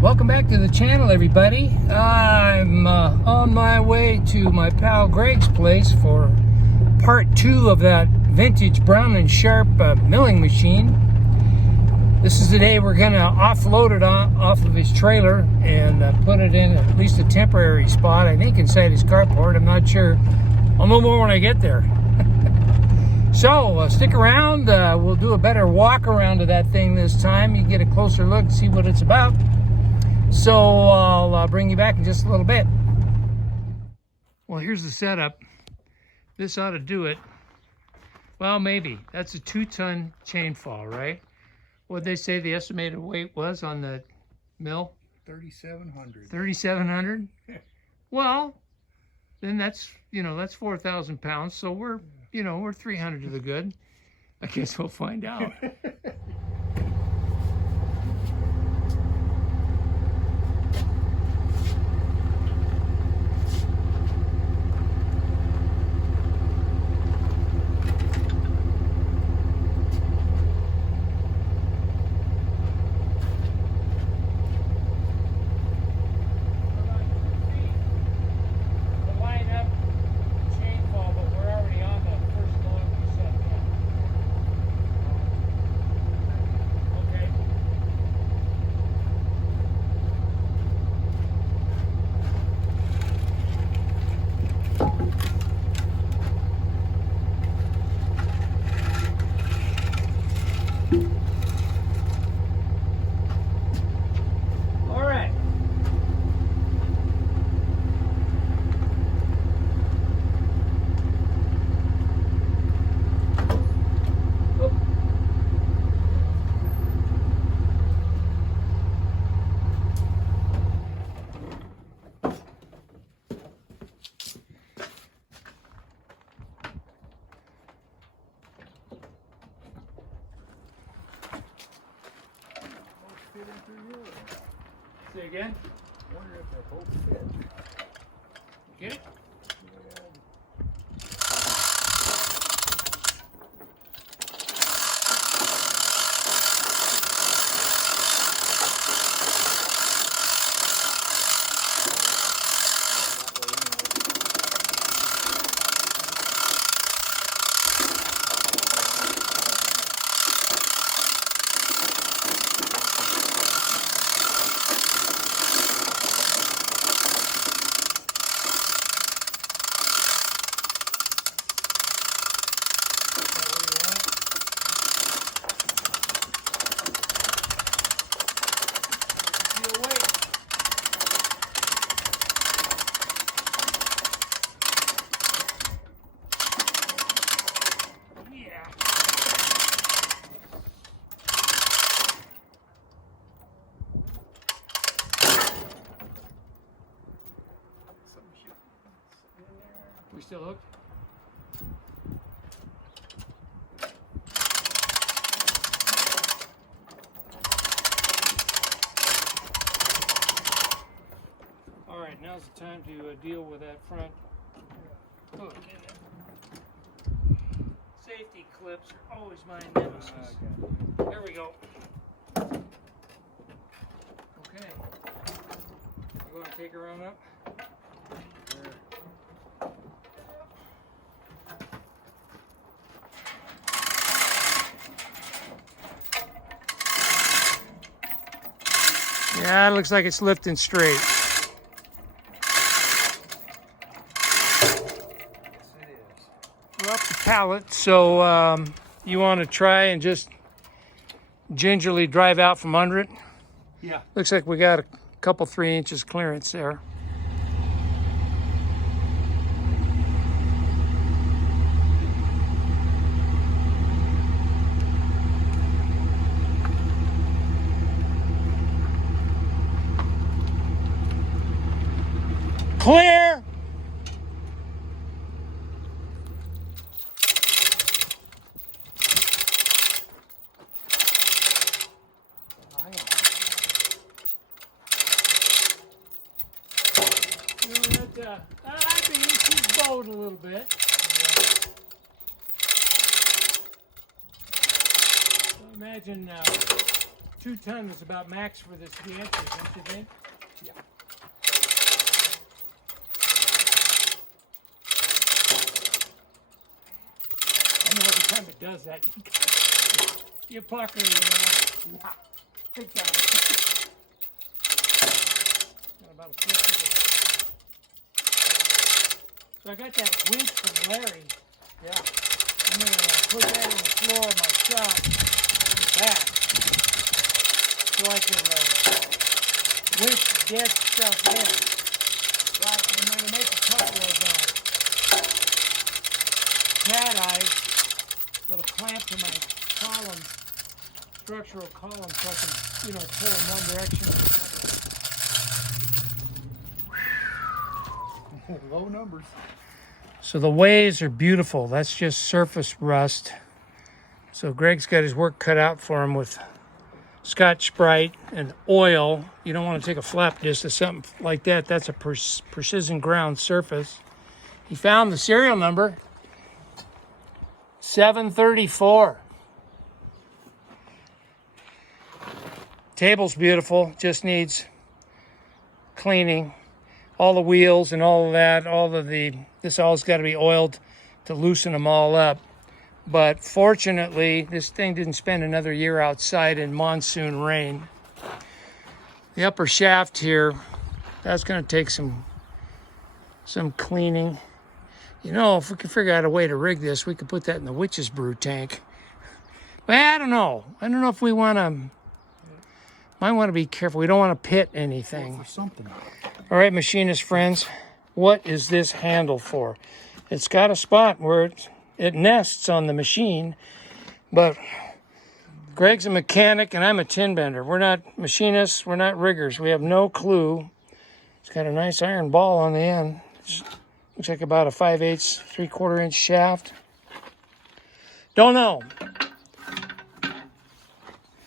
Welcome back to the channel, everybody. I'm on my way to my pal Greg's place for part 2 of that vintage Brown & Sharpe milling machine. This is the day we're going to offload it off of his trailer and put it in at least a temporary spot, I think inside his carport. I'm not sure. I'll know more when I get there. So stick around. We'll do a better walk around to that thing this time. You get a closer look and see what it's about. So I'll bring you back in just a little bit. Well, here's the setup. This ought to do it. Well, maybe. That's a 2-ton chain fall, right? What'd they say the estimated weight was on the mill? 3,700. 3,700? Well, then that's, that's 4,000 pounds. So we're 300 to the good. I guess we'll find out. Say again? I wonder if they're both fit. Get it? We still hooked? All right, now's the time to deal with that front hook. Safety clips are always my nemesis. There we go. Okay. You want to take her on up? Sure. Yeah, it looks like it's lifting straight. Yes, it is. We're up the pallet, so you want to try and just gingerly drive out from under it. Yeah. Looks like we got a couple 3 inches clearance there. Clear! I think he's bowed a little bit. So imagine 2 ton is about max for this VH, don't you think? Yeah. I know every time it does that, you pucker, you know. Yeah. Big time. Got about a foot to go. So I got that winch from Larry. Yeah. I'm going to put that in the floor of my shop in the back so I can winch dead stuff in. Right, I'm going to make a couple of cat eyes that'll clamp to my column, structural column, so I can, you know, pull in one direction or another. Low numbers. So the waves are beautiful. That's just surface rust. So Greg's got his work cut out for him with Scotch-Brite and oil. You don't want to take a flap disc or something like that. That's a precision ground surface. He found the serial number, 734. Table's beautiful, just needs cleaning. All the wheels and all of that, this all's got to be oiled to loosen them all up. But fortunately, this thing didn't spend another year outside in monsoon rain. The upper shaft here, that's going to take some cleaning. You know, if we could figure out a way to rig this, we could put that in the witch's brew tank. But I don't know. I don't know if we want to. Might want to be careful. We don't want to pit anything. For something. All right, machinist friends, what is this handle for? It's got a spot where it nests on the machine, but Greg's a mechanic and I'm a tin bender. We're not machinists, we're not riggers. We have no clue. It's got a nice iron ball on the end. Looks like about a 5/8, 3/4 inch shaft. Don't know.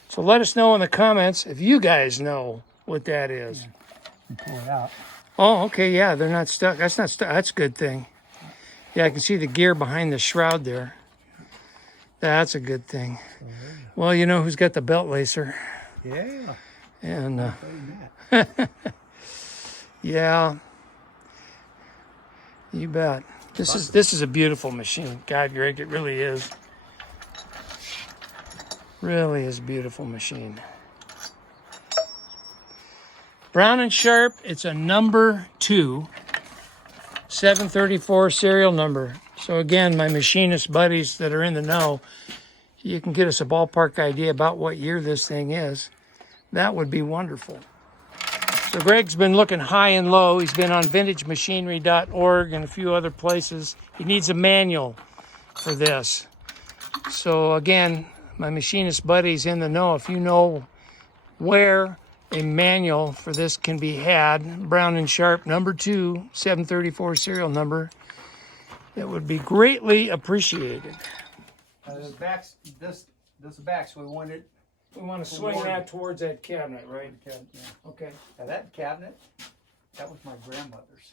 So let us know in the comments if you guys know what that is. And pull it out. Oh, okay, yeah, they're not stuck. That's not stuck. That's a good thing. Yeah, I can see the gear behind the shroud there. That's a good thing. Well, you know who's got the belt lacer. Yeah. And, yeah, you bet. This is a beautiful machine. God, Greg, it really is. Really is a beautiful machine. Brown and Sharpe, it's a number 2, 734 serial number. So again, my machinist buddies that are in the know, you can get us a ballpark idea about what year this thing is. That would be wonderful. So Greg's been looking high and low. He's been on vintagemachinery.org and a few other places. He needs a manual for this. So again, my machinist buddies in the know, if you know where a manual for this can be had, Brown and Sharpe, number 2, 734 serial number, that would be greatly appreciated. The back's this back, so we want to swing that towards that cabinet, right? Yeah. Okay. Now that cabinet, that was my grandmother's.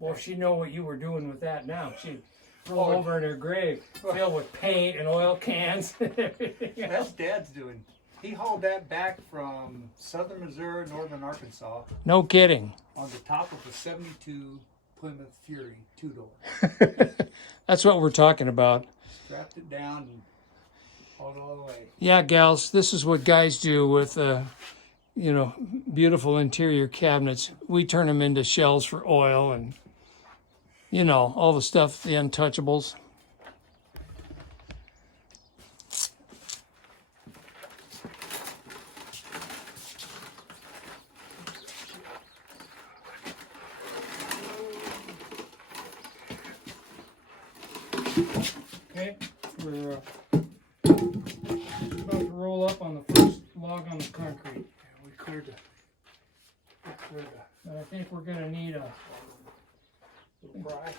Well, she know what you were doing with that now. She'd roll over in her grave, filled with paint and oil cans and everything. That's Dad's doing. He hauled that back from southern Missouri, northern Arkansas, No kidding. on the top of a 72 Plymouth Fury 2-door. That's what we're talking about. Strapped it down and hauled it all the way. Yeah, gals, this is what guys do with, beautiful interior cabinets. We turn them into shells for oil and, all the stuff, the untouchables. Okay, we're about to roll up on the first log on the concrete. We cleared the. And I think we're going to need a pry.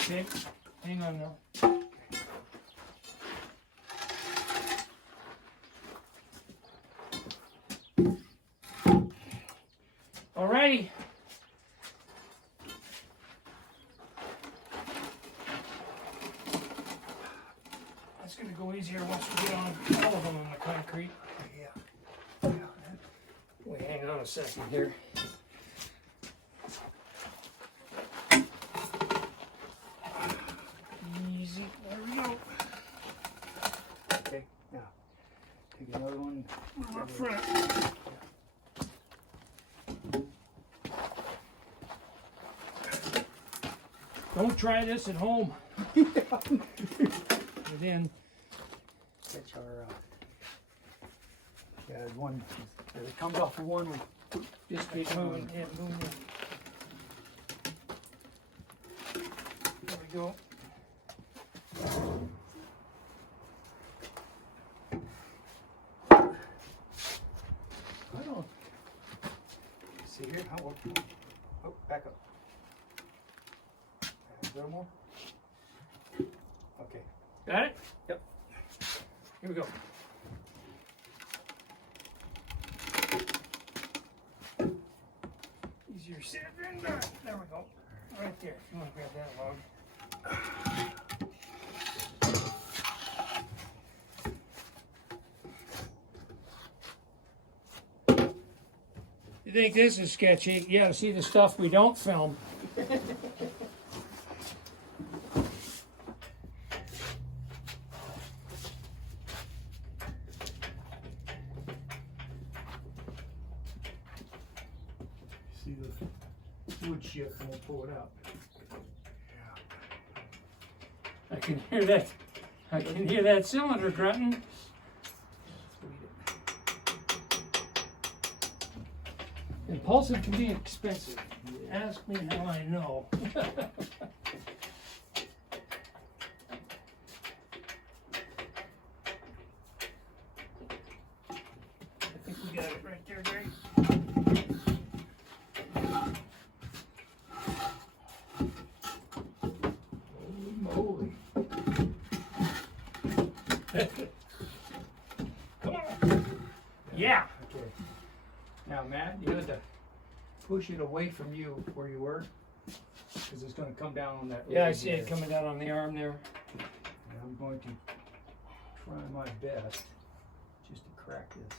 Okay, hang on now. second here. Easy. There we go. Okay, now take another one Up front. Don't try this at home. Then catch our yeah, there's one. It comes off of one. We just keep moving. Yeah, moving. There we go. I don't see here. Oh, back up. A little more. Okay. Got it? Yep. Here we go. Easier said than done. There we go. Right there. If you want to grab that log. You think this is sketchy? You gotta see the stuff we don't film. See the wood chip and we'll pull it out. I can hear that. I can hear that cylinder grunting. Impulsive can be expensive. Ask me how I know. I think we got it right there, Greg. Holy. Come on. Yeah. Okay. Now, Matt, you had to push it away from you where you were, because it's going to come down on that. Yeah, I ridge see it there. coming down on the arm there. And I'm going to try my best just to crack this.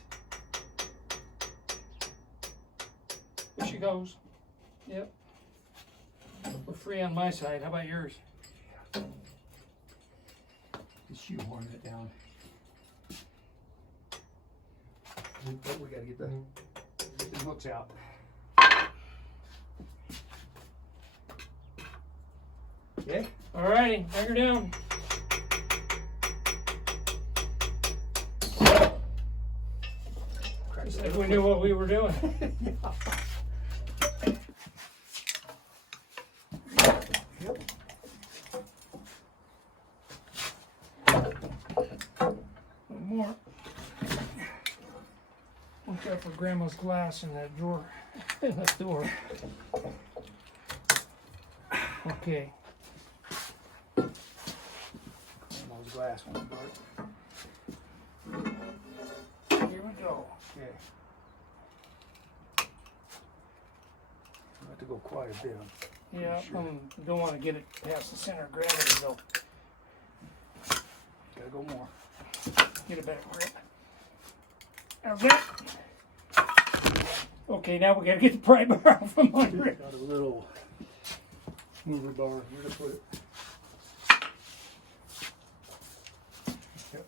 There she goes. Yep. We're free on my side. How about yours? Just shoehorn it down. But we got to get the hooks out. Okay. All righty, bring her down. Just like we knew what we were doing. Yep. One more. Watch out for Grandma's glass in that drawer, in that door. Okay. Those glass ones, Bart. Here we go. Okay. I have to go quite a bit. Yeah, Sure. Don't want to get it past the center of gravity though. Gotta go more. Get a better grip. How's that? Okay, now we gotta get the pry bar out from under it. Got a little mover bar. Where to put it? Yep,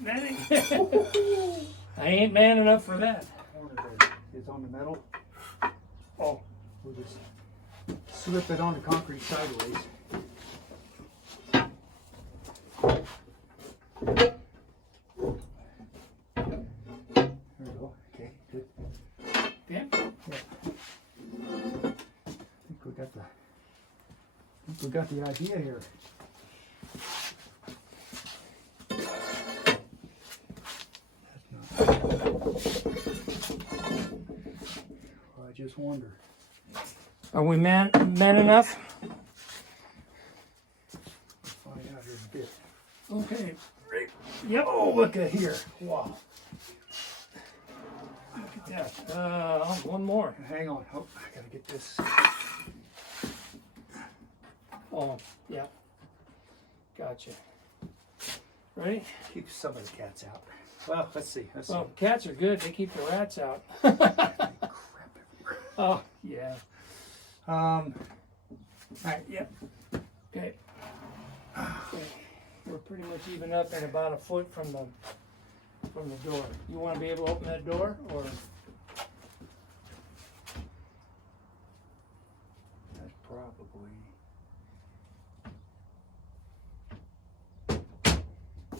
there it is. Yep, that ain't. I ain't man enough for that. It's on the metal. Oh, We'll just slip it on the concrete sideways. There we go. Okay, good. yeah. I think we got the idea here. That's not. I just wonder. Are we man enough? We'll find out here in a bit. Okay. Yep. Oh, look at here. Wow. Look at that. One more. Hang on. Oh, I gotta get this. Oh, yeah. Gotcha. Ready? Keep some of the cats out. Well, let's see. Well, cats are good. They keep the rats out. Crap everywhere. Oh, yeah. All right, yep. Okay. So we're pretty much even up and about a foot from the door. You want to be able to open that door, or? That's probably.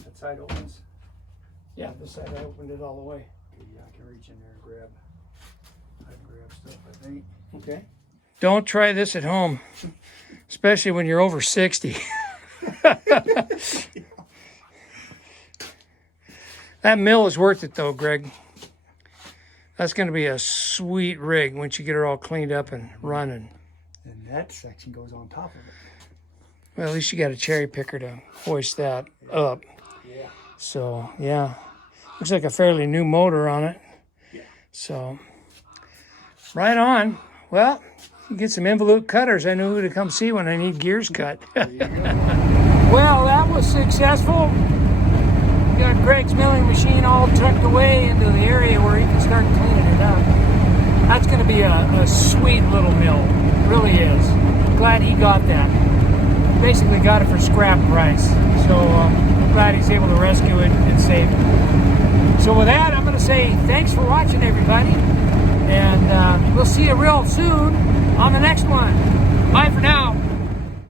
That side opens. Yeah, this side I opened it all the way. Okay, yeah, I can reach in there and grab. I can grab stuff, I think. Okay. Don't try this at home, especially when you're over 60. That mill is worth it, though, Greg. That's going to be a sweet rig once you get her all cleaned up and running. And that section goes on top of it. Well, at least you got a cherry picker to hoist that up. Yeah. So, yeah. Looks like a fairly new motor on it. Yeah. So, right on. Well, you get some involute cutters. I know who to come see when I need gears cut. There you go. Well, that was successful. We got Greg's milling machine all tucked away into the area where he can start cleaning it up. That's going to be a sweet little mill. Really is. Glad he got that. Basically got it for scrap price. So I'm glad he's able to rescue it and save it. So with that, I'm going to say thanks for watching, everybody. And we'll see you real soon on the next one. Bye for now.